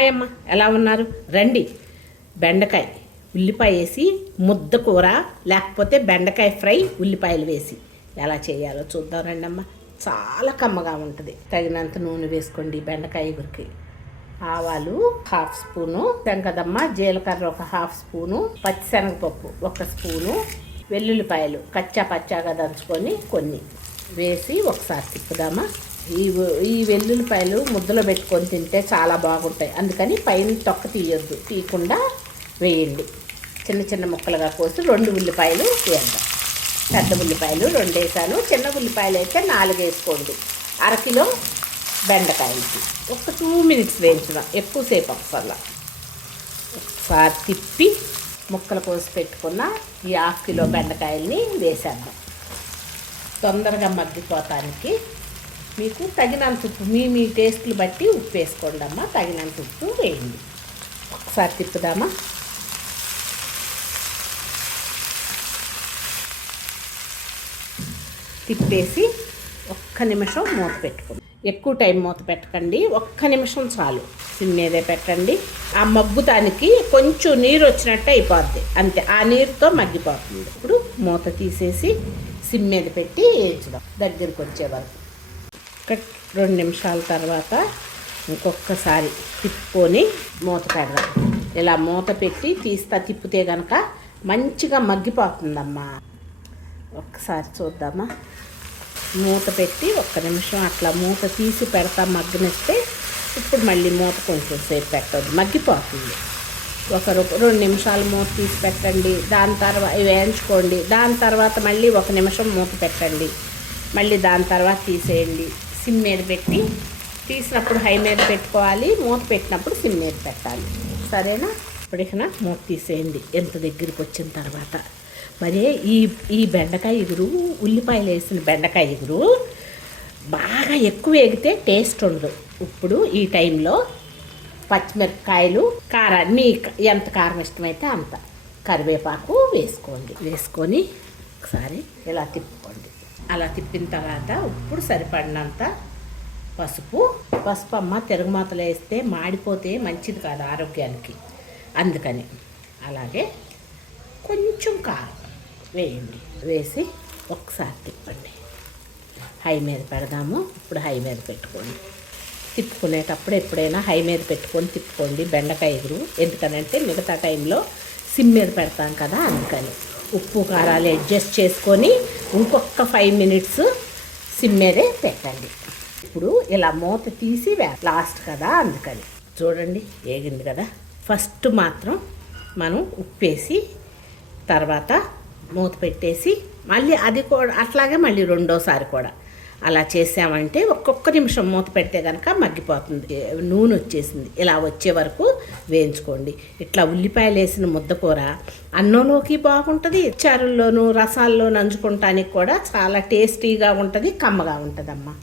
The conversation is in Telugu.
హాయ్ అమ్మ, ఎలా ఉన్నారు? రండి. బెండకాయ ఉల్లిపాయ వేసి ముద్ద కూర, లేకపోతే బెండకాయ ఫ్రై ఉల్లిపాయలు వేసి ఎలా చేయాలో చూద్దాం రండి అమ్మ. చాలా కమ్మగా ఉంటుంది. తగినంత నూనె వేసుకోండి బెండకాయ గురికి. ఆవాలు 1/2 స్పూను, కదమ్మ జీలకర్ర 1/2 స్పూను, పచ్చిశనగపప్పు 1 స్పూను, వెల్లుల్లిపాయలు కచ్చా పచ్చాగా దంచుకొని కొన్ని వేసి ఒకసారి తిప్పుదామా. ఈ వెల్లుల్లిపాయలు ముద్దలో పెట్టుకొని తింటే చాలా బాగుంటాయి. అందుకని పైన తొక్క తీయొద్దు, తీయకుండా వేయండి. చిన్న చిన్న ముక్కలుగా కోసి 2 ఉల్లిపాయలు వేద్దాం. పెద్ద ఉల్లిపాయలు 2 వేసాను, చిన్న ఉల్లిపాయలు అయితే 4 వేసుకోండి. 1/2 కిలో బెండకాయలకి ఒక 2 మినిట్స్ వేయించడం, ఎక్కువసేపు ఒకసారి తిప్పి ముక్కలు కోసి పెట్టుకున్న ఈ 1/2 కిలో బెండకాయలని వేసేద్దాం. తొందరగా మగ్గిపోతానికి మీకు తగినంత ఉప్పు, మీ టేస్ట్లు బట్టి ఉప్పు వేసుకోండి అమ్మ. తగినంత ఉప్పు వేయండి. ఒకసారి తిప్పుదామా. తిప్పేసి 1 నిమిషం మూత పెట్టుకోండి. ఎక్కువ టైం మూత పెట్టకండి, 1 నిమిషం చాలు. సిమ్ మీదే పెట్టండి. ఆ మగ్గుతానికి కొంచెం నీరు వచ్చినట్టు అయిపోద్ది, అంతే. ఆ నీరుతో మగ్గిపోతుంది. ఇప్పుడు మూత తీసేసి సిమ్ మీద పెట్టి వేయించుదాం దగ్గరికి వచ్చే వరకు. 2 నిమిషాల తర్వాత ఇంకొకసారి తిప్పుకొని మూత పెడదాం. ఇలా మూత పెట్టి తిప్పితే కనుక మంచిగా మగ్గిపోతుందమ్మా. ఒక్కసారి చూద్దామా. మూత పెట్టి 1 నిమిషం అట్లా మూత తీసి పెడతా మగ్గనిస్తే. ఇప్పుడు మళ్ళీ మూత కొంచెం సేపు పెట్టద్దు, మగ్గిపోతుంది. 2 నిమిషాలు మూత తీసి పెట్టండి. దాని తర్వాత వేయించుకోండి. దాని తర్వాత మళ్ళీ 1 నిమిషం మూత పెట్టండి. మళ్ళీ దాని తర్వాత తీసేయండి. సిమ్ మీద పెట్టి తీసినప్పుడు హై మీద పెట్టుకోవాలి, మూత పెట్టినప్పుడు సిమ్ మీద పెట్టాలి. సరేనా? ఇప్పుడికనా మూత తీసేయండి. ఎంత దగ్గరికి వచ్చిన తర్వాత మరి ఈ బెండకాయ ఇగురు, ఉల్లిపాయలు వేసిన బెండకాయ ఇగురు బాగా ఎక్కువ వేగితే టేస్ట్ ఉండదు. ఇప్పుడు ఈ టైంలో పచ్చిమిరపకాయలు, కారాన్ని ఎంత కారం ఇష్టమైతే అంత, కరివేపాకు వేసుకోండి. వేసుకొని ఒకసారి ఇలా తిప్పుకోండి. అలా తిప్పిన తర్వాత ఇప్పుడు సరిపడినంత పసుపు అమ్మ. తిరగమాతలు వేస్తే మాడిపోతే మంచిది కాదు ఆరోగ్యానికి, అందుకని. అలాగే కొంచెం కారం వేయండి. వేసి ఒకసారి తిప్పండి. హై మీద పెడదాము. ఇప్పుడు హై మీద పెట్టుకోండి. తిప్పుకునేటప్పుడు ఎప్పుడైనా హై మీద పెట్టుకొని తిప్పుకోండి బెండకాయ ఎగురు. ఎందుకనంటే మిగతా టైంలో సిమ్ మీద పెడతాం కదా, అందుకని. ఉప్పు కారాలు అడ్జస్ట్ చేసుకొని ఇంకొక 5 మినిట్స్ సిమ్ మీదే పెట్టండి. ఇప్పుడు ఇలా మూత తీసి లాస్ట్ కదా, అందుకని. చూడండి వేగింది కదా. ఫస్ట్ మాత్రం మనం ఉప్పు వేసి తర్వాత మూత పెట్టేసి మళ్ళీ అది కూడా అట్లాగే మళ్ళీ రెండోసారి కూడా అలా చేసామంటే 1 నిమిషం మూత పెడితే కనుక మగ్గిపోతుంది. నూనె వచ్చేసింది. ఇలా వచ్చే వరకు వేయించుకోండి. ఇట్లా ఉల్లిపాయలు వేసిన ముద్దకూర అన్నంలోకి బాగుంటుంది, చారుల్లోనూ రసాల్లో నంచుకోవటానికి కూడా చాలా టేస్టీగా ఉంటుంది, కమ్మగా ఉంటుందమ్మా.